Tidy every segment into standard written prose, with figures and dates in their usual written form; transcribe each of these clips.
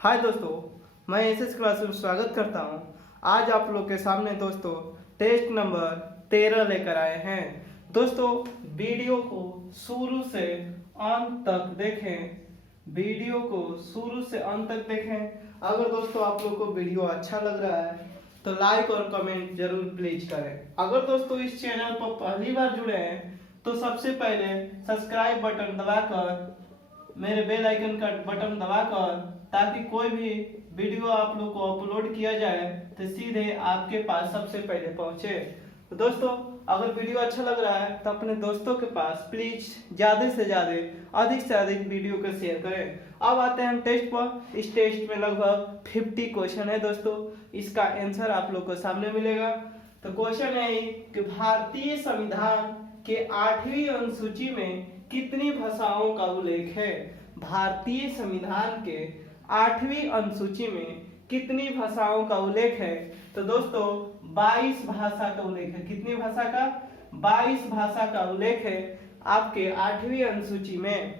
हाय दोस्तों, मैं SS class में स्वागत करता हूं। आज आप लोग के सामने दोस्तों टेस्ट नंबर 13 लेकर आए हैं। दोस्तों वीडियो को शुरू से अंत तक देखें। वीडियो को शुरू से अंत तक देखें। अगर दोस्तों आप लोग को वीडियो अच्छा लग रहा है तो लाइक और कमेंट जरूर प्लीज करें। अगर दोस्तों इस चैनल पर पहली बार जुड़े हैं तो सबसे पहले सब्सक्राइब बटन दबाकर मेरे बेल आइकन का बटन दबाकर, ताकि कोई भी वीडियो आप लोग को अपलोड किया जाए तो सीधे आपके पास सबसे पहले पहुंचे। तो दोस्तों अगर वीडियो अच्छा लग रहा है तो अपने दोस्तों के पास प्लीज ज्यादा से ज्यादा अधिक से अधिक वीडियो को शेयर करें। अब आते हैं हम टेस्ट पर। इस टेस्ट में लगभग 50 क्वेश्चन है दोस्तों। इसका आंसर आप लोग को सामने मिलेगा। तो क्वेश्चन है कि भारतीय संविधान के 8वीं अनुसूची में कितनी भाषाओं का उल्लेख है। भारतीय संविधान के 8वीं अनुसूची में कितनी भाषाओं का उल्लेख है। तो दोस्तों 22 भाषा का उल्लेख है। कितनी भाषा का? 22 भाषा का उल्लेख है आपके 8वीं अनुसूची में।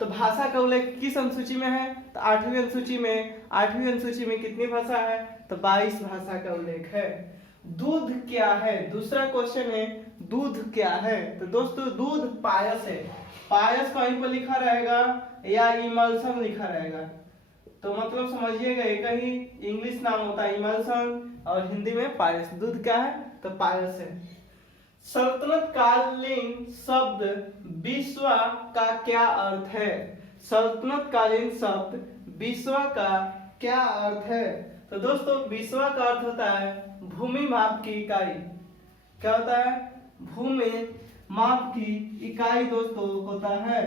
तो भाषा का उल्लेख किस अनुसूची में है? तो 8वीं अनुसूची में। 8वीं अनुसूची में कितनी भाषा है? तो 22 भाषा का उल्लेख है। दूध क्या है? दूसरा क्वेश्चन है दूध क्या है। तो दोस्तों दूध पायस है। पायस कहीं पर लिखा रहेगा या इमल्सन लिखा रहेगा, तो मतलब समझिएगा एक ही इंग्लिश नाम होता है इमल्सन और हिंदी में पायस। दूध क्या है? तो पायस है। सल्तनत कालीन शब्द विश्वा का क्या अर्थ है? सल्तनत कालीन शब्द विश्वा का क्या अर्थ है? तो दोस्तों विश्वा का अर्थ होता है भूमि माप की इकाई। क्या होता है? भूमि माप की इकाई दोस्तों होता है।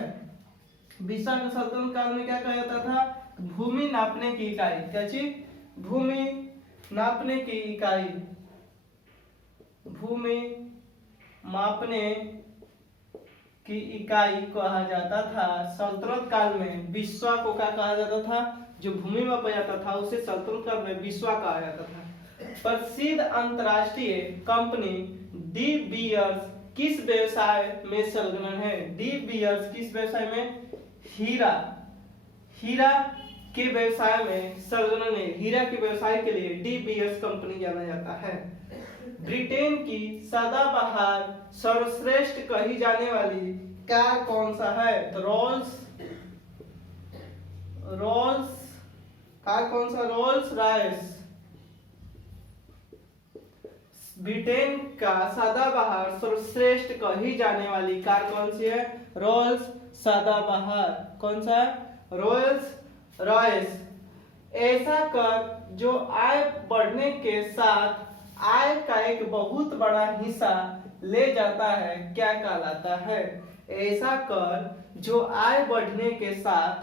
विश्व में सल्तनत काल में क्या कहा जाता था? भूमि नापने की इकाई। क्या चीज? भूमि नापने की इकाई। भूमि मापने की इकाई कहा जाता था। सल्तनत काल में विश्वा को क्या कहा जाता था? जो भूमि मापा जाता था उसे सल्तनत काल में विश्वा कहा जाता था। प्रसिद्ध अंतरराष्ट्रीय कंपनी डी बीयर्स किस व्यवसाय में संलग्न है? डी बीयर्स किस व्यवसाय में? हीरा के व्यवसाय में संलग्न है। हीरा के व्यवसाय के लिए डी बीयर्स कंपनी जाना जाता है। ब्रिटेन की सदाबहार सर्वश्रेष्ठ कही जाने वाली कार कौन सा है? तो रोल्स कार कौन सा? Rolls Royce. ब्रिटेन का सदाबहार सर्वश्रेष्ठ कही जाने वाली कार कौन सी है? रोल्स सदाबहार। कौन सा? Rolls Royce. ऐसा कर जो आय बढ़ने के साथ आय का एक बहुत बड़ा हिस्सा ले जाता है क्या कहलाता है? ऐसा कर जो आय बढ़ने के साथ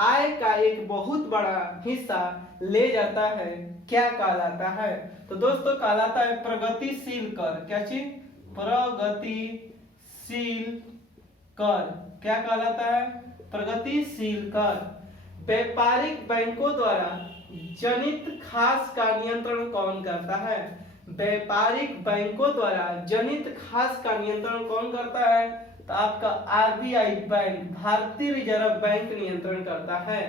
आय का एक बहुत बड़ा हिस्सा ले जाता है क्या कहलाता है? तो दोस्तों कहलाता है प्रगतिशील कर। क्या चीज? प्रगतिशील कर। क्या कहलाता है? प्रगतिशील कर। व्यापारिक बैंकों द्वारा जनित खास का नियंत्रण कौन करता है? व्यापारिक बैंकों द्वारा जनित खास का नियंत्रण कौन करता है? तो आपका आरबीआई बैंक, भारतीय रिजर्व बैंक नियंत्रण करता है।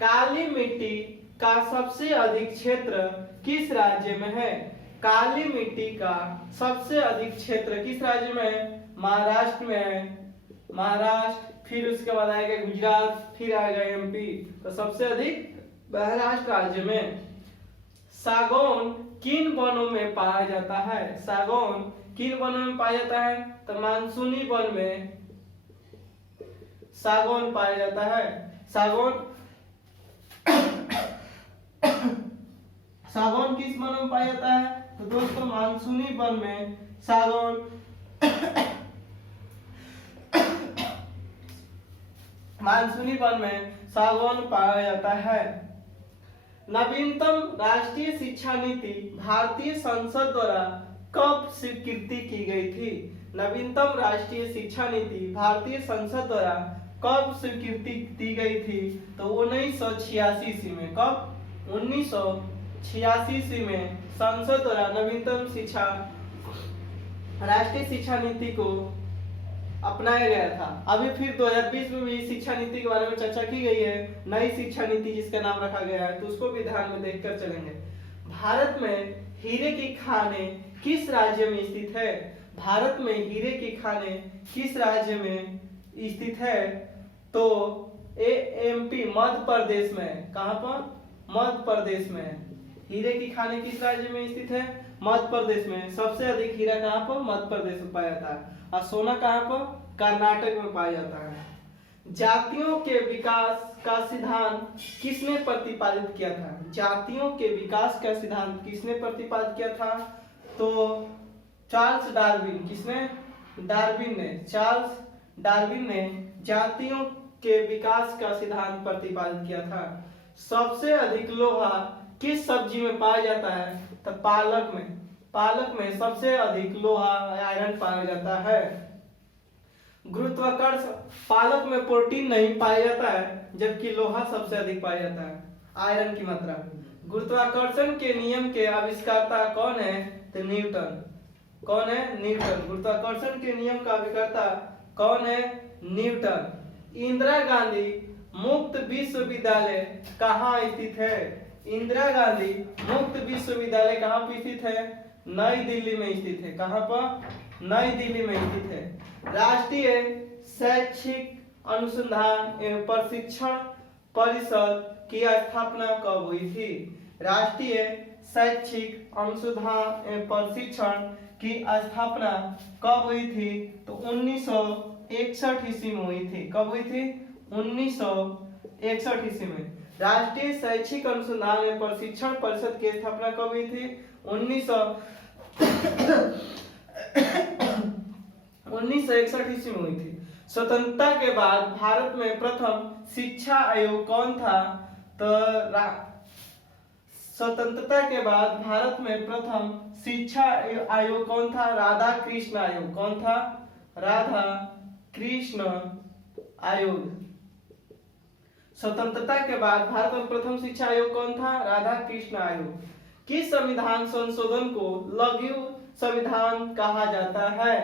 काली मिट्टी का सबसे अधिक क्षेत्र किस राज्य में है? काली मिट्टी का सबसे अधिक क्षेत्र किस राज्य में है? महाराष्ट्र में है। महाराष्ट्र, फिर उसके बाद आएगा गुजरात, फिर आएगा एमपी। तो सबसे अधिक महाराष्ट्र राज्य में। सागौन किन वनों में पाया जाता है? सागौन किन वनों में पाया जाता है? तो मानसूनी वन में सागौन पाया जाता है। सागौन किस वन में पाया जाता है? तो दोस्तों मानसूनी वन में सागौन मानसूनी वन में सागौन पाया जाता है। नवीनतम राष्ट्रीय शिक्षा नीति भारतीय संसद द्वारा कब स्वीकृति की गई थी? नवीनतम राष्ट्रीय शिक्षा नीति भारतीय संसद द्वारा कब स्वीकृति दी गई थी? तो 1986 ईस्वी में। कब? 1986 ईस्वी में संसद द्वारा नवीनतम राष्ट्रीय शिक्षा नीति को अपनाया गया था। अभी फिर 2020 में भी शिक्षा नीति के बारे में चर्चा की गई है, नई शिक्षा नीति जिसका नाम रखा गया है, तो उसको भी ध्यान में देखकर चलेंगे। भारत में हीरे की खानें किस राज्य में स्थित है? भारत में हीरे की खानें किस राज्य में स्थित है? तो एमपी मध्य प्रदेश में। कहां पर? मध्य प्रदेश में। हीरे की खानें किस राज्य में स्थित है? मध्य प्रदेश में। सबसे अधिक हीरा कहां पर? मध्य प्रदेश में पाया जाता है। और सोना कहां पर? कर्नाटक में पाया जाता है। जातियों के विकास का सिद्धांत किसने प्रतिपादित किया था? जातियों के विकास का सिद्धांत किसने प्रतिपादित किया था? तो चार्ल्स डार्विन। किसने? डार्विन ने। चार्ल्स डार्विन ने जातियों के विकास का सिद्धांत प्रतिपादित किया था। सबसे अधिक लोहा किस सब्जी में पाया जाता है? तो पालक में। पालक में सबसे अधिक लोहा आयरन पाया जाता है। गुरुत्वाकर्षण, पालक में प्रोटीन नहीं पाया जाता है, जबकि लोहा सबसे अधिक पाया जाता है, आयरन की मात्रा। गुरुत्वाकर्षण के नियम के आविष्कर्ता कौन है? तो न्यूटन। कौन है? न्यूटन। गुरुत्वाकर्षण के नियम का आविष्कर्ता कौन है? न्यूटन। इंदिरा गांधी मुक्त विश्वविद्यालय कहाँ स्थित है? इंदिरा गांधी मुक्त विश्वविद्यालय कहाँ पर स्थित है? नई दिल्ली में स्थित है। कहाँ पर? नई दिल्ली में स्थित है। राष्ट्रीय शैक्षिक अनुसंधान एवं प्रशिक्षण परिषद की स्थापना कब हुई थी? राष्ट्रीय शैक्षिक अनुसंधान एवं प्रशिक्षण की स्थापना कब हुई थी? तो 1961 ईस्वी में हुई थी। कब हुई थी? 1961 ईस्वी में। राष्ट्रीय शैक्षिक अनुसंधान एवं प्रशिक्षण परिषद की स्थापना कब हुई थी? 1961 ईस्वी में हुई थी। स्वतंत्रता के बाद भारत में प्रथम शिक्षा आयोग कौन था? तो स्वतंत्रता के बाद भारत में प्रथम शिक्षा आयोग कौन था? राधा कृष्ण आयोग। कौन था? राधा कृष्ण आयोग। स्वतंत्रता के बाद भारत में प्रथम शिक्षा आयोग कौन था? राधा कृष्ण आयोग। किस संविधान संशोधन को लघु संविधान कहा जाता है?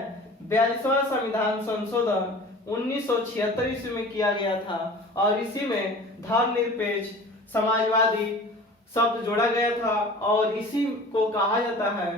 42वां संविधान संशोधन 1976 ईस्वी में किया गया था और इसी में धर्मनिरपेक्ष समाजवादी शब्द जोड़ा गया था और इसी को कहा जाता है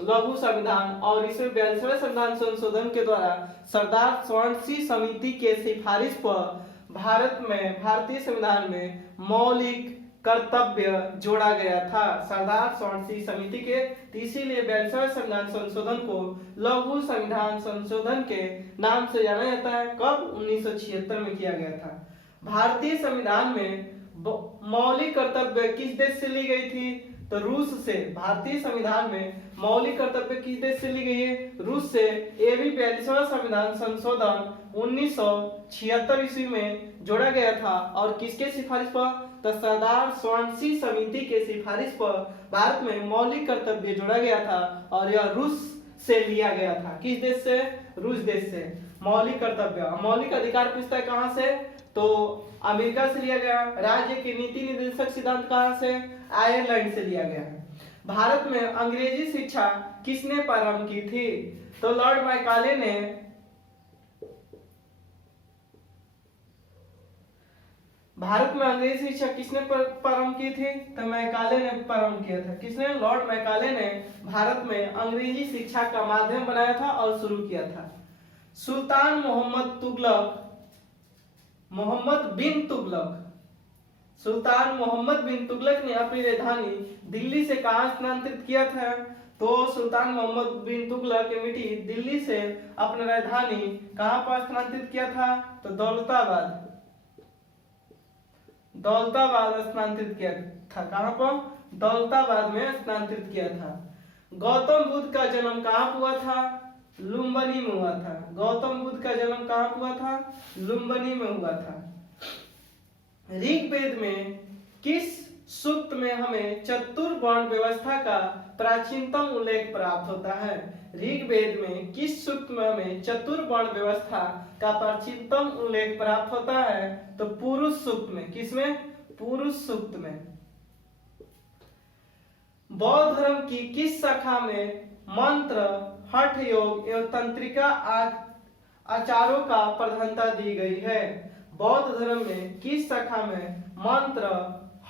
लघु संविधान। और इसमें 42वें संविधान संशोधन के द्वारा सरदार स्वर्ण समिति के सिफारिश पर भारतीय संविधान में मौलिक कर्तव्य जोड़ा गया था। सरदार स्वर्ण समिति के, इसीलिए 42वें संविधान संशोधन को लघु संविधान संशोधन के नाम से जाना जाता है। कब? 1976 में किया गया था। भारतीय संविधान में मौलिक कर्तव्य किस देश से ली गई थी? तो रूस से। भारतीय संविधान में मौलिक कर्तव्य किस देश से ली गई है? रूस से। ये भी 42वां संविधान संशोधन 1976 ईस्वी में जोड़ा गया था और किसके सिफारिश पर? तो सरदार स्वर्ण समिति के सिफारिश पर भारत में मौलिक कर्तव्य जोड़ा गया था और यह रूस से लिया गया था। किस देश से? रूस देश से। मौलिक कर्तव्य, मौलिक अधिकार पूछता है कहां से? तो अमेरिका से लिया गया। राज्य के नीति निर्देशक सिद्धांत कहां से? आयरलैंड से लिया गया है। भारत में अंग्रेजी शिक्षा किसने प्रारंभ की थी? तो लॉर्ड मैकाले ने। भारत में अंग्रेजी शिक्षा किसने प्रारंभ की थी? तो मैकाले ने प्रारंभ किया था। किसने? लॉर्ड मैकाले ने भारत में अंग्रेजी शिक्षा का माध्यम बनाया था और शुरू किया था। सुल्तान सुल्तान मोहम्मद बिन तुगलक ने अपनी राजधानी दिल्ली से कहां स्थानांतरित किया था? तो सुल्तान मोहम्मद बिन तुगलक मिटी दिल्ली से अपनी राजधानी कहां पर स्थानांतरित किया था? तो दौलताबाद स्थानांतरित किया था। कहां पर? दौलताबाद में स्थानांतरित किया था। गौतम बुद्ध का जन्म कहां हुआ था? लुम्बिनी में हुआ था। गौतम बुद्ध का जन्म कहां हुआ था? लुम्बिनी में हुआ था। ऋग्वेद में किस सूक्त में हमें चतुर्वर्ण व्यवस्था का प्राचीनतम उल्लेख प्राप्त होता है? ऋग्वेद में किस सूक्त में हमें चतुर्वर्ण व्यवस्था का प्राचीनतम उल्लेख प्राप्त होता है? तो पुरुष सूक्त में। किसमें? पुरुष सूक्त में। बौद्ध धर्म की किस शाखा में मंत्र, हठ योग एवं तंत्रिका आचारों का प्रधानता दी गई है। बौद्ध धर्म में किस शाखा में मंत्र,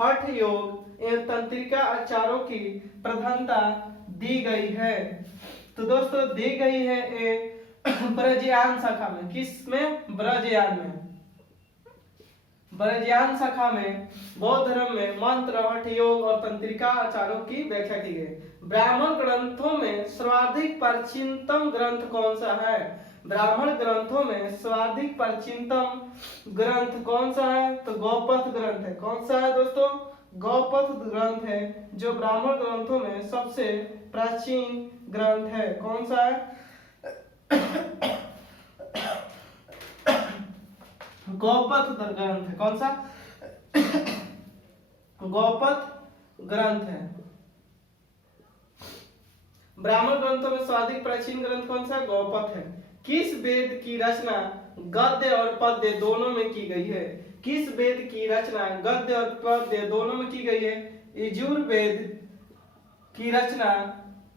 हठ योग एवं तंत्रिका आचारों की प्रधानता दी गई है? तो दोस्तों दी गई है ये ब्रजयान शाखा में। किस में? ब्रजयान में। ब्रजयान शाखा में बौद्ध धर्म में मंत्र, हठ योग और तंत्रिका आचारों की व्याख्या की गई। ब्राह्मण ग्रंथों में सर्वाधिक प्राचीनतम ग्रंथ कौन सा है? ब्राह्मण ग्रंथों में सर्वाधिक प्राचीनतम ग्रंथ कौन सा है? तो गौपथ ग्रंथ है। कौन सा है दोस्तों? गौपथ ग्रंथ है जो ब्राह्मण ग्रंथों में सबसे प्राचीन ग्रंथ है। कौन सा है? गौपथ ग्रंथ है। कौन सा? गौपथ ग्रंथ है। ब्राह्मण ग्रंथों में सर्वाधिक प्राचीन ग्रंथ कौन सा? गौपथ है। किस वेद की रचना गद्य और पद्य दोनों में की गई है? किस वेद की रचना गद्य और पद्य दोनों में की गई है? यजुर्वेद की रचना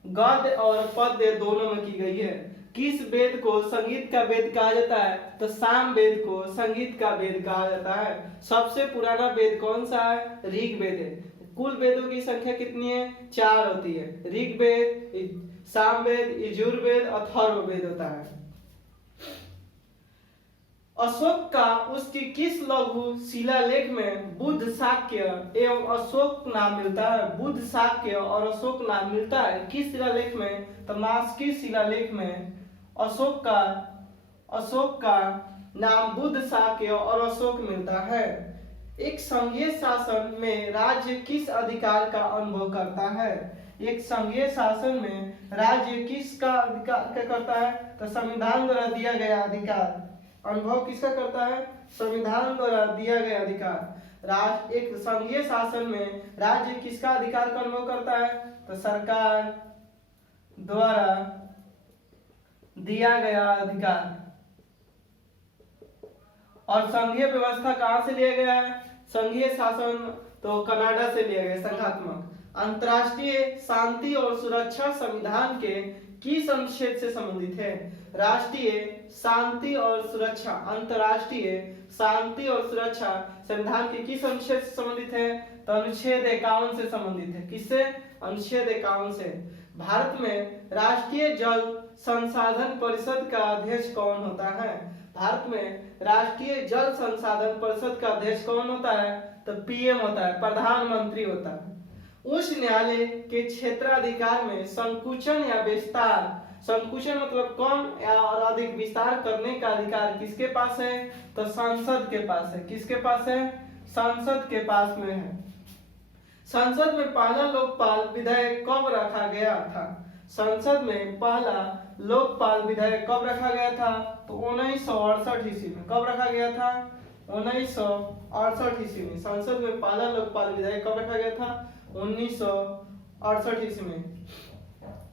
गद्य और पद्य दोनों में की गई है। किस वेद को संगीत का वेद कहा जाता है? तो साम वेद को संगीत का वेद कहा जाता है। सबसे पुराना वेद कौन सा है? ऋग वेद है। कुल वेदों की संख्या कितनी है? 4 होती है। ऋग वेद, सामवेद, यजुर्वेद, अथर्ववेद होता है। अशोक का उसकी किस लघु शिलालेख में बुद्ध शाक्य एवं अशोक नाम मिलता है? बुद्ध शाक्य और अशोक नाम मिलता है किस शिलालेख में? तो मास्की शिलालेख में अशोक का नाम बुद्ध शाक्य और अशोक मिलता है। एक संघीय शासन में राज्य किस अधिकार का अनुभव करता है? एक संघीय शासन में राज्य किसका अधिकार क्या करता है? तो संविधान द्वारा दिया गया अधिकार अनुभव किसका करता है? संविधान द्वारा दिया गया अधिकार। एक संघीय शासन में राज्य किसका अधिकार का अनुभव करता है? तो सरकार द्वारा दिया गया अधिकार। और संघीय व्यवस्था कहां से लिया गया है? संघीय शासन तो कनाडा से लिया गया, संघात्मक। अंतर्राष्ट्रीय शांति और सुरक्षा संविधान के किस अनुच्छेद से संबंधित है? राष्ट्रीय शांति और सुरक्षा, अंतर्राष्ट्रीय शांति और सुरक्षा संविधान के किस अनुच्छेद से संबंधित है? तो अनुच्छेद 51 से संबंधित है। किससे? अनुच्छेद 51 से। भारत में राष्ट्रीय जल संसाधन परिषद का अध्यक्ष कौन होता है? भारत में राष्ट्रीय जल संसाधन परिषद का अध्यक्ष कौन होता है? तो पीएम होता है, प्रधानमंत्री होता है। उच्च न्यायालय के क्षेत्राधिकार में संकुचन या विस्तार, संकुचन मतलब कम और अधिक, विस्तार करने का अधिकार किसके पास है? तो संसद के पास है। किसके पास है? संसद के पास में है। संसद में पहला लोकपाल विधेयक कब रखा गया था? संसद में पहला लोकपाल विधेयक कब रखा गया था? तो 1968 ईस्वी में। कब रखा गया था? 1968 ईस्वी में। संसद में पहला लोकपाल विधेयक कब रखा गया था? 1968 ईस्वी में।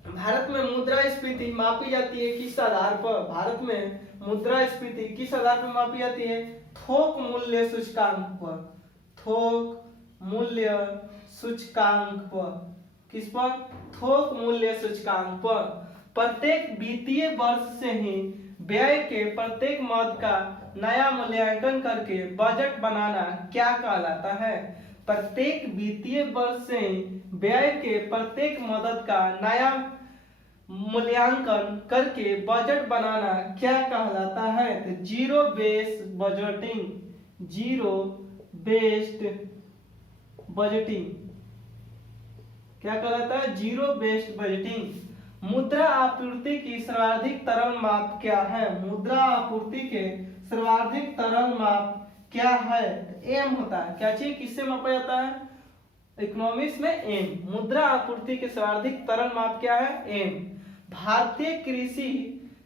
भारत में मुद्रास्फीति मापी जाती है किस आधार पर? भारत में मुद्रास्फीति किस आधार पर मापी जाती है? थोक मूल्य सूचकांक पर। थोक मूल्य सूचकांक पर। किस पर? थोक मूल्य सूचकांक पर। प्रत्येक वित्तीय वर्ष से ही व्यय के प्रत्येक मद का नया मूल्यांकन करके बजट बनाना क्या कहलाता है? प्रत्येक वित्तीय वर्ष से व्यय के प्रत्येक मदद का नया मूल्यांकन करके बजट बनाना क्या कहलाता है? तो zero based budgeting. Zero based budgeting क्या कहलाता है? Zero based budgeting. मुद्रा आपूर्ति की सर्वाधिक तरल माप क्या है? मुद्रा आपूर्ति के सर्वाधिक तरल माप क्या है? एम होता है। क्या चीज किससे मापा जाता है? इकोनॉमिक्स में एम। मुद्रा आपूर्ति के सर्वाधिक तरल माप क्या है? एम। भारतीय कृषि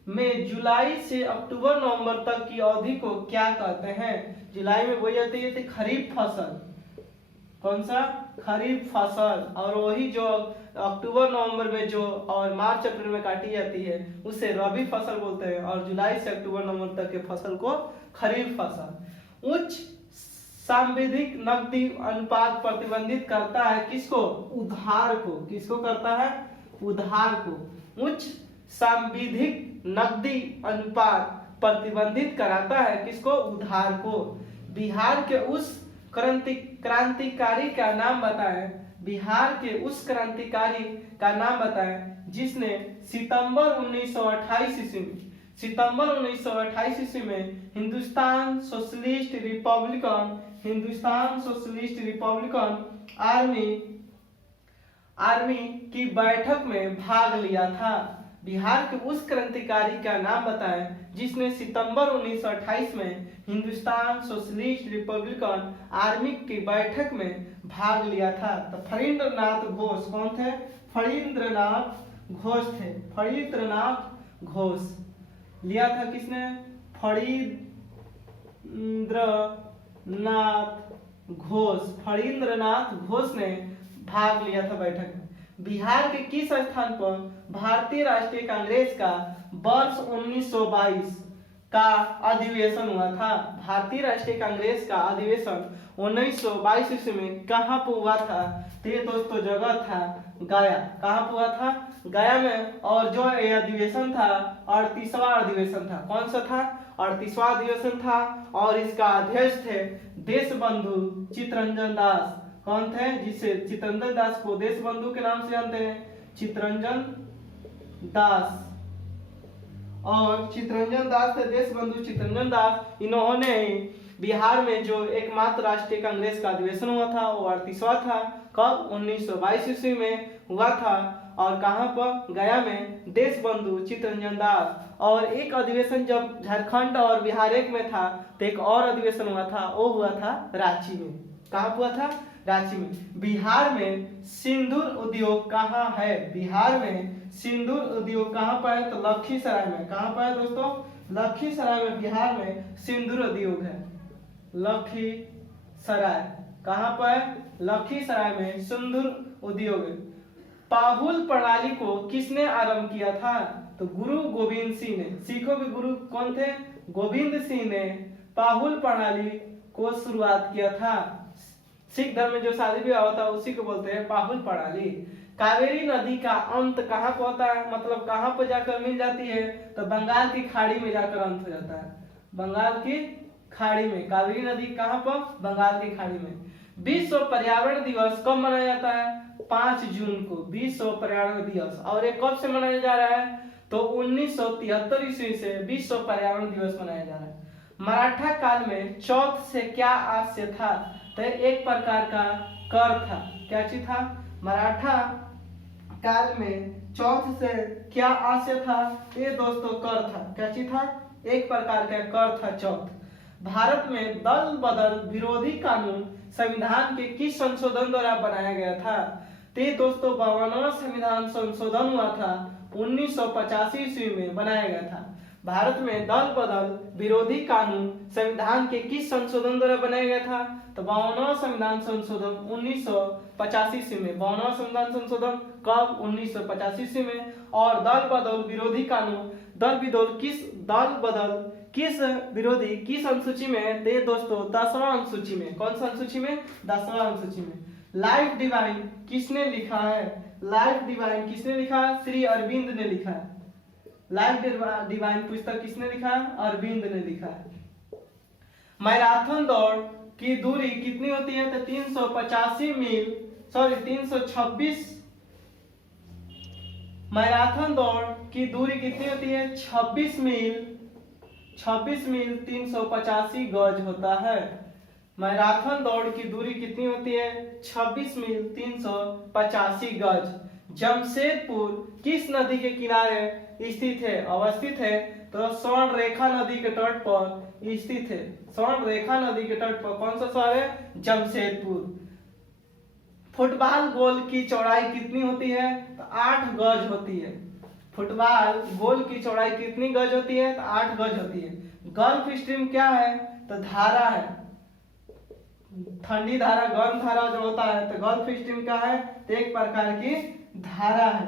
में जुलाई से अक्टूबर नवंबर तक की अवधि को क्या कहते हैं? जुलाई में बोई जाती है खरीफ फसल। कौन सा? खरीफ फसल। और वही जो अक्टूबर नवंबर में जो और मार्च अप्रैल में काटी जाती है उसे रबी फसल बोलते हैं। और जुलाई से अक्टूबर नवंबर तक के फसल को खरीफ फसल। उच्च सांविधिक नकदी अनुपात प्रतिबंधित करता है किसको? उधार को। किसको करता है? उधार को। उच्च सांविधिक नकदी अनुपात प्रतिबंधित कराता है किसको? उधार को। बिहार के उस क्रांतिकारी का नाम बताएं, बिहार के उस क्रांतिकारी का नाम बताएं जिसने सितंबर 1928 ईस्वी में हिंदुस्तान सोशलिस्ट रिपब्लिकन आर्मी की बैठक में भाग लिया था। बिहार के उस क्रांतिकारी का नाम बताएं जिसने सितंबर 1928 में हिंदुस्तान सोशलिस्ट रिपब्लिकन आर्मी की बैठक में भाग लिया था। तो फणींद्रनाथ घोष कौन थे? फणींद्रनाथ घोष थे। फणींद्रनाथ घोष लिया था किसने? फणींद्रनाथ घोष ने भाग लिया था बैठक में। बिहार के किस स्थान पर भारतीय राष्ट्रीय कांग्रेस का वर्ष 1922 का अधिवेशन हुआ था? भारतीय राष्ट्रीय कांग्रेस का अधिवेशन 1922 ईस्वी में कहाँ पर हुआ था? तो ये दोस्तों जगह था गया। कहाँ पर हुआ था? गया में। और जो ये अधिवेशन था 38वां अधिवेशन था। कौन सा था? 38वां अधिवेशन था। और इसका अध्यक्ष थे देशबंधु चित्तरंजन दास। कौन थे? जिसे चित्तरंजन दास को देशबंधु के नाम से जानते हैं, चित्तरंजन दास। और चित्तरंजन दास थे देशबंधु चित्तरंजन दास। इन्होंने बिहार में जो एकमात्र राष्ट्रीय कांग्रेस का अधिवेशन हुआ था वो 38वां था। कब? 1922 ईस्वी में हुआ था। और कहाँ पर? गया में। देशबंधु चित्तरंजन दास। और एक अधिवेशन जब झारखंड और बिहार एक में था तो एक और अधिवेशन हुआ था, वो हुआ था रांची में। कहाँ हुआ था? रांची में। बिहार में सिंदूर उद्योग कहाँ है? बिहार में सिंदूर उद्योग कहाँ पर है? तो लखीसराय में। कहाँ पर है दोस्तों? लखीसराय में। बिहार में सिंदूर उद्योग है। लखीसराय कहाँ पर है? लखीसराय में सिंदूर उद्योग है। पाहुल प्रणाली को किसने आरंभ किया था? तो गुरु गोविंद सिंह ने। सिखों के गुरु कौन थे? गोविंद सिंह ने पाहुल प्रणाली को शुरुआत किया था। सिख धर्म में जो शादी विवाह होता है उसी को बोलते हैं पाहुल प्रणाली। कावेरी नदी का अंत कहाँ पर होता है? मतलब कहाँ पर जाकर मिल जाती है? तो बंगाल की खाड़ी में जाकर अंत हो जाता है। बंगाल की खाड़ी में। कावेरी नदी कहाँ पर? बंगाल की खाड़ी में। विश्व पर्यावरण दिवस कब मनाया जाता है? 5 जून को विश्व पर्यावरण दिवस। और ये कब से मनाया जा रहा है? तो 1973 ईस्वी से विश्व पर्यावरण दिवस मनाया जा रहा है। मराठा काल में चौथ से क्या आशय था? तो एक प्रकार का कर था। क्या चीज था? मराठा काल में चौथ से क्या आशय था? ये दोस्तों कर था। क्या चीज था? एक प्रकार का कर था चौथ। भारत में दल बदल विरोधी कानून संविधान के किस संशोधन द्वारा बनाया गया था? तो दोस्तों 52वां संविधान संशोधन हुआ था 1985 ईस्वी में बनाया गया था। भारत में दल बदल विरोधी कानून संविधान के किस संशोधन द्वारा बनाया गया था? तो 52वां संविधान संशोधन 1985 ईस्वी में। 52वां संविधान संशोधन कब? 1985 ईस्वी में। और दल बदल विरोधी कानून दल बदल किस विरोधी किस अनुसूची में है? तो दोस्तों 10वां अनुसूची में। कौन सा अनुसूची में? 10वां अनुसूची में। लाइफ डिवाइन किसने लिखा है? लाइफ डिवाइन किसने लिखा है? श्री अरविंद ने लिखा है। लाइफ डिवाइन पुस्तक किसने लिखा है? अरविंद ने लिखा है। मैराथन दौड़ की दूरी कितनी होती है? तो 326 मैराथन दौड़ की दूरी कितनी होती है? 26 मील 385 गज होता है। मैराथन दौड़ की दूरी कितनी होती है? 26 मील 385 गज। जमशेदपुर किस नदी के किनारे अवस्थित है? तो स्वर्णरेखा नदी के तट पर स्थित है। स्वर्णरेखा नदी के तट पर कौन सा शहर है? जमशेदपुर। फुटबॉल गोल की चौड़ाई कितनी होती है? तो 8 गज होती है। फुटबॉल गोल की चौड़ाई कितनी गज होती है? तो 8 गज होती है। गल्फ स्ट्रीम क्या है? तो धारा है। ठंडी धारा, गर्म धारा जो होता है तो गल्फ स्ट्रीम क्या है? तो एक प्रकार की धारा है।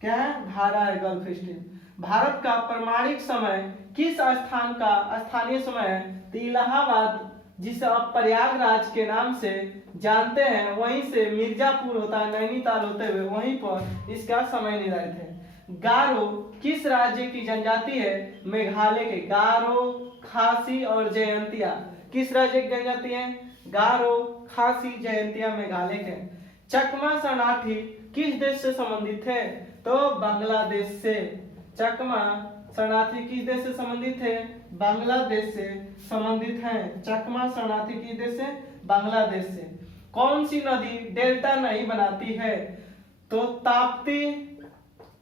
क्या है? धारा है गल्फ स्ट्रीम। भारत का प्रमाणिक समय किस स्थानीय समय है? तो इलाहाबाद, जिसे अब प्रयागराज के नाम से जानते हैं, वहीं से मिर्जापुर होता है, नैनीताल होते हुए वहीं पर इसका समय निर्धारित है। गारो किस राज्य की जनजाति है? मेघालय के। गारो, खासी और जयंतिया किस राज्य की जनजाति है? गारो, खासी, जयंतिया मेघालय के। चकमा शरणार्थी किस देश से संबंधित है? तो बांग्लादेश से। चकमा शरणार्थी किस देश से संबंधित है? बांग्लादेश से संबंधित हैं। चकमा शरणार्थी किस देश से? बांग्लादेश से। कौन सी नदी डेल्टा नहीं बनाती है? तो ताप्ती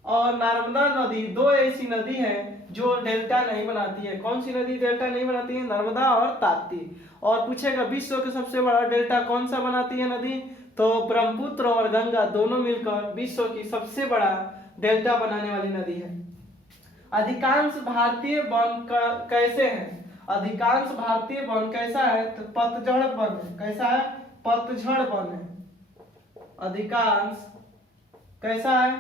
और नर्मदा नदी दो ऐसी नदी हैं जो डेल्टा नहीं बनाती है। कौन सी नदी डेल्टा नहीं बनाती है? नर्मदा और ताप्ती। और पूछेगा विश्व का सबसे बड़ा डेल्टा कौन सा बनाती है नदी? तो ब्रह्मपुत्र और गंगा दोनों मिलकर विश्व की सबसे बड़ा डेल्टा बनाने वाली नदी है। अधिकांश भारतीय वन कैसे हैं? अधिकांश भारतीय वन कैसा है? तो पतझड़ वन है। कैसा है? पतझड़ वन है। अधिकांश कैसा है?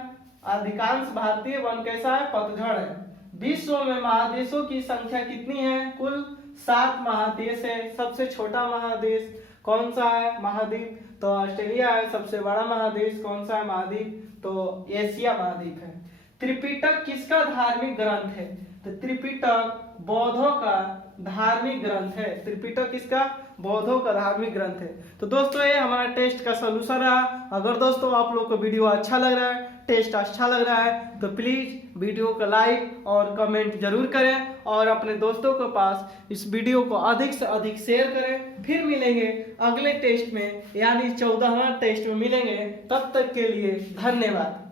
अधिकांश भारतीय वन कैसा है? पतझड़ है। विश्व में महादेशों की संख्या कितनी है? कुल 7 महादेश है। सबसे छोटा महादेश कौन सा है? महाद्वीप तो ऑस्ट्रेलिया है। सबसे बड़ा महादेश कौन सा है? महाद्वीप तो एशिया महाद्वीप है। त्रिपिटक किसका धार्मिक ग्रंथ है? तो त्रिपिटक बौद्धों का धार्मिक ग्रंथ है। त्रिपिटक किसका? बौद्धों का धार्मिक ग्रंथ है। तो दोस्तों ये हमारा टेस्ट का सॉल्यूशन रहा। अगर दोस्तों आप लोग को वीडियो अच्छा लग रहा है, टेस्ट अच्छा लग रहा है, तो प्लीज वीडियो को लाइक और कमेंट जरूर करें और अपने दोस्तों के पास इस वीडियो को अधिक से अधिक शेयर करें। फिर मिलेंगे अगले टेस्ट में, यानी 14वां टेस्ट में मिलेंगे। तब तक के लिए धन्यवाद।